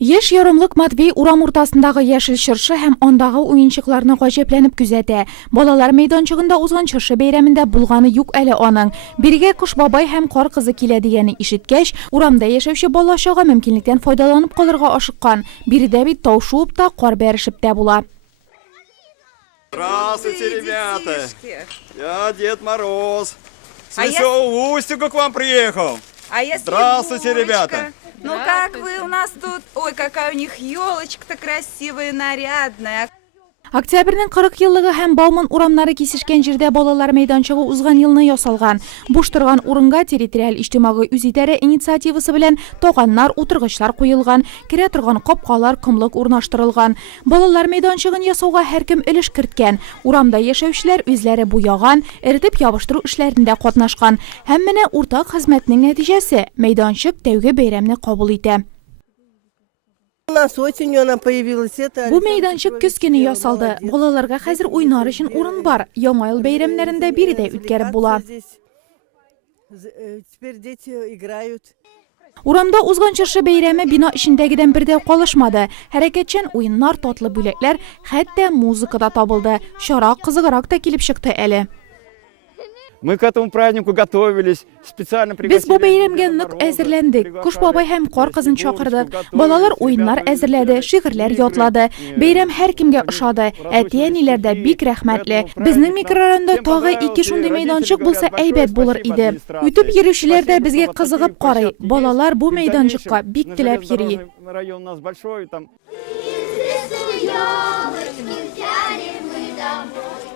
Еш yorumluk Matvey uram urtasındагы яшел чыршы һәм андагы уенчыкларны гаҗәпләнеп күзәтә. Балалар мәйданчыгында узган чыршы бәйрәмендә булганы юк әле аның. Биргә Куш бабай һәм кар кызы килә дигәнне ишеткәч, урамда яшәүче бала-чага мөмкинлектән файдаланып калырга ашыккан. Биредә бит тау шуып та, кар бәрешеп тә була. Здравствуйте, ребята! Я Дед Мороз. С веселого Устюга к вам приехал. Здравствуйте, ребята! Ну как вы у нас тут? Ой, какая у них елочка-то красивая, нарядная. Октябрьнең 40 еллыгы һәм Бауман урамнары кисешкән җирдә балалар мәйданчыгы узган елны ясалган. Буш торган урынга территориаль иҗтимагый үзидарә инициативасы белән таганнар, утыргычлар куелган, керә торган капкалар, кымлык урнаштырылган. Балалар мәйданчыгын ясауга һәркем өлеш керткән. Урамда яшәүчеләр үзләре буяган, эретеп ябыштыру эшләрендә катнашкан. Һәм менә уртак хезмәтнең нәтиҗәсе мәйданчык тәүге бәйрәмне кабул итә. Бу мәйданчык көз көне ясалды. Балаларга хәзер уйнар өчен урын бар. Яңа ел бәйрәмнәрендә биредә үткәреп була. Урамда узган чыршы бәйрәме бина эчендәгедән бердә калышмады. Хәрәкәтчән уеннар, татлы бүләкләр, хәтта музыка да табылды. Чара кызыграк та килеп чыкты әле. Мы к этому празднику готовились, специально Без бу бәйрәмгә нык әзерләндек. Куш бабай һәм кар кызын чакырдык. Балалар уеннар әзерләде, шигырьләр ятлады. Бәйрәм һәркемгә ошады. Әти-әниләр дә бик рәхмәтле. Безнең микрорайонда тагы 2 шундый мәйданчык булса әйбәт булыр иде. Үтеп йөрүчеләр дә безгә кызыгып карый. Балалар бу мәйданчыкка бик теләп йөри. Район у нас большой, там. Елочки взяли мы домой.